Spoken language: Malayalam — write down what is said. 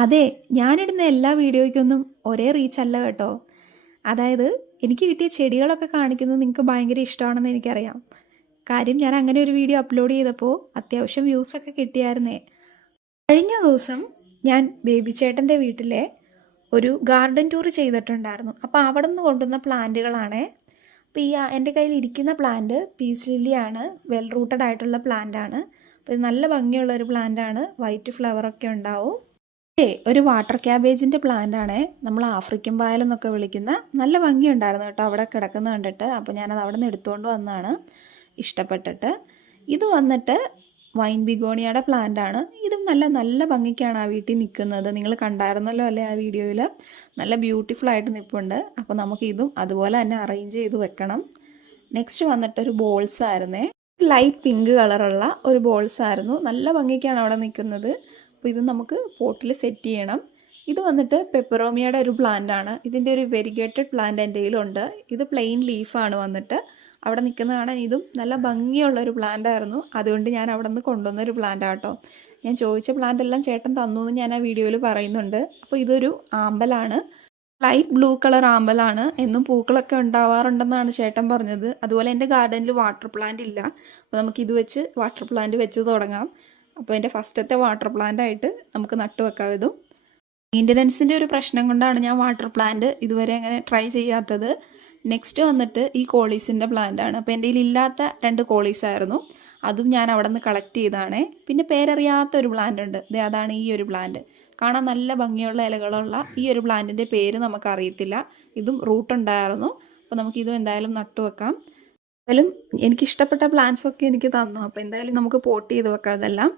അതെ, ഞാനിടുന്ന എല്ലാ വീഡിയോയ്ക്കൊന്നും ഒരേ റീച്ച് അല്ല കേട്ടോ. അതായത് എനിക്ക് കിട്ടിയ ചെടികളൊക്കെ കാണിക്കുന്നത് നിങ്ങൾക്ക് ഭയങ്കര ഇഷ്ടമാണെന്ന് എനിക്കറിയാം. കാര്യം ഞാൻ അങ്ങനെ ഒരു വീഡിയോ അപ്ലോഡ് ചെയ്തപ്പോൾ അത്യാവശ്യം വ്യൂസൊക്കെ കിട്ടിയായിരുന്നേ. കഴിഞ്ഞ ദിവസം ഞാൻ ബേബി ചേട്ടൻ്റെ വീട്ടിലെ ഒരു ഗാർഡൻ ടൂർ ചെയ്തിട്ടുണ്ടായിരുന്നു. അപ്പോൾ അവിടെ നിന്ന് കൊണ്ടുവന്ന പ്ലാന്റുകളാണേ. അപ്പോൾ എൻ്റെ കയ്യിൽ ഇരിക്കുന്ന പ്ലാന്റ് പീസ് ലില്ലിയാണ്. വെൽ റൂട്ടഡ് ആയിട്ടുള്ള പ്ലാന്റാണ്. അപ്പോൾ ഇത് നല്ല ഭംഗിയുള്ളൊരു പ്ലാന്റാണ്. വൈറ്റ് ഫ്ലവറൊക്കെ ഉണ്ടാവും. ഒരു വാട്ടർ ക്യാബേജിൻ്റെ പ്ലാന്റ് ആണേ. നമ്മൾ ആഫ്രിക്കൻ പായൽ എന്നൊക്കെ വിളിക്കുന്ന. നല്ല ഭംഗിയുണ്ടായിരുന്നു കേട്ടോ അവിടെ കിടക്കുന്ന കണ്ടിട്ട്. അപ്പോൾ ഞാനത് അവിടെ നിന്ന് എടുത്തുകൊണ്ട് വന്നതാണ് ഇഷ്ടപ്പെട്ടിട്ട്. ഇത് വന്നിട്ട് വൈൻ ബിഗോണിയയുടെ പ്ലാന്റ് ആണ്. ഇതും നല്ല നല്ല ഭംഗിക്കാണ് ആ വീട്ടിൽ നിൽക്കുന്നത്. നിങ്ങൾ കണ്ടായിരുന്നല്ലോ അല്ലേ ആ വീഡിയോയിൽ. നല്ല ബ്യൂട്ടിഫുൾ ആയിട്ട് നിൽപ്പുണ്ട്. അപ്പോൾ നമുക്ക് ഇതും അതുപോലെ തന്നെ അറേഞ്ച് ചെയ്ത് വെക്കണം. നെക്സ്റ്റ് വന്നിട്ട് ഒരു ബോൾസ് ആയിരുന്നേ. ലൈറ്റ് പിങ്ക് കളറുള്ള ഒരു ബോൾസ് ആയിരുന്നു. നല്ല ഭംഗിക്കാണ് അവിടെ നിൽക്കുന്നത്. അപ്പോൾ ഇത് നമുക്ക് പോട്ടിൽ സെറ്റ് ചെയ്യണം. ഇത് വന്നിട്ട് പെപ്പറോമിയയുടെ ഒരു പ്ലാന്റ് ആണ്. ഇതിൻ്റെ ഒരു വെരിഗേറ്റഡ് പ്ലാന്റ് എൻ്റെ കയ്യിലുണ്ട്. ഇത് പ്ലെയിൻ ലീഫാണ് വന്നിട്ട് അവിടെ നിൽക്കുന്ന കാണാൻ. ഇതും നല്ല ഭംഗിയുള്ളൊരു പ്ലാന്റ് ആയിരുന്നു. അതുകൊണ്ട് ഞാൻ അവിടെ നിന്ന് കൊണ്ടുവന്നൊരു പ്ലാന്റ് ആട്ടോ. ഞാൻ ചോദിച്ച പ്ലാന്റ് എല്ലാം ചേട്ടൻ തന്നു എന്ന് ഞാൻ ആ വീഡിയോയിൽ പറയുന്നുണ്ട്. അപ്പോൾ ഇതൊരു ആമ്പലാണ്. ലൈറ്റ് ബ്ലൂ കളർ ആമ്പലാണ്. എന്നും പൂക്കളൊക്കെ ഉണ്ടാവാറുണ്ടെന്നാണ് ചേട്ടൻ പറഞ്ഞത്. അതുപോലെ എൻ്റെ ഗാർഡനിൽ വാട്ടർ പ്ലാന്റ് ഇല്ല. അപ്പോൾ നമുക്ക് ഇത് വെച്ച് വാട്ടർ പ്ലാന്റ് വെച്ച് തുടങ്ങാം. അപ്പോൾ എൻ്റെ ഫസ്റ്റത്തെ വാട്ടർ പ്ലാന്റ് ആയിട്ട് നമുക്ക് നട്ടു വെക്കാം. ഇതും മെയിൻ്റനൻസിൻ്റെ ഒരു പ്രശ്നം കൊണ്ടാണ് ഞാൻ വാട്ടർ പ്ലാന്റ് ഇതുവരെ അങ്ങനെ ട്രൈ ചെയ്യാത്തത്. നെക്സ്റ്റ് വന്നിട്ട് ഈ കോളീസിൻ്റെ പ്ലാന്റ് ആണ്. അപ്പോൾ എൻ്റെ ഇല്ലാത്ത 2 കോളീസ് ആയിരുന്നു. അതും ഞാൻ അവിടെ നിന്ന് കളക്ട് ചെയ്തതാണേ. പിന്നെ പേരറിയാത്ത ഒരു പ്ലാന്റ് ഉണ്ട്. അതാണ് ഈ ഒരു പ്ലാന്റ്. കാണാൻ നല്ല ഭംഗിയുള്ള ഇലകളുള്ള ഈ ഒരു പ്ലാന്റിൻ്റെ പേര് നമുക്കറിയത്തില്ല. ഇതും റൂട്ട് ഉണ്ടായിരുന്നു. അപ്പോൾ നമുക്കിതും എന്തായാലും നട്ടു വെക്കാം. എന്തായാലും എനിക്കിഷ്ടപ്പെട്ട പ്ലാന്റ്സൊക്കെ എനിക്ക് തന്നു. അപ്പോൾ എന്തായാലും നമുക്ക് പോട്ട് ചെയ്ത് വെക്കാം ഇതെല്ലാം.